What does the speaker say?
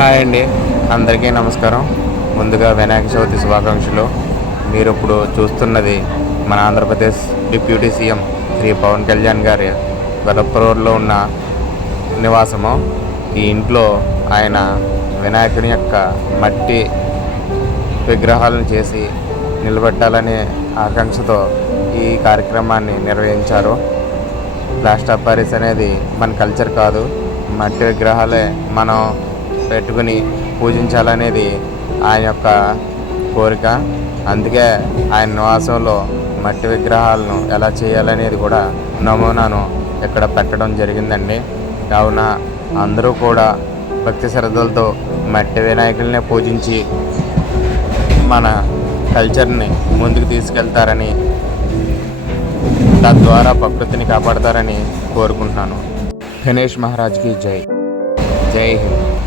Hi అండి. అందరికీ నమస్కారం. ముందుగా వినాయక చవితి శుభాకాంక్షలు. మీరు ఇప్పుడు చూస్తున్నది మన ఆంధ్రప్రదేశ్ డిప్యూటీ సీఎం శ్రీ పవన్ కళ్యాణ్ గారి గొడపూర్లో ఉన్న నివాసము. ఈ ఇంట్లో ఆయన వినాయకుని యొక్క మట్టి విగ్రహాలను చేసి నిలబెట్టాలనే ఆకాంక్షతో ఈ కార్యక్రమాన్ని నిర్వహించారు. ప్లాస్టర్ ఆఫ్ ప్యారిస్ అనేది మన కల్చర్ కాదు. మట్టి విగ్రహాలే మనం పెట్టుకుని పూజించాలనేది ఆయన యొక్క కోరిక. అందుకే ఆయన నివాసంలో మట్టి విగ్రహాలను ఎలా చేయాలనేది కూడా నమూనాను ఇక్కడ పెట్టడం జరిగిందండి. కావున అందరూ కూడా భక్తి శ్రద్ధలతో మట్టి వినాయకుల్ని పూజించి మన కల్చర్ని ముందుకు తీసుకెళ్తారని తద్వారా ప్రకృతిని కాపాడతారని కోరుకుంటున్నాను. గణేష్ మహారాజ్కి జై. జై హింద్.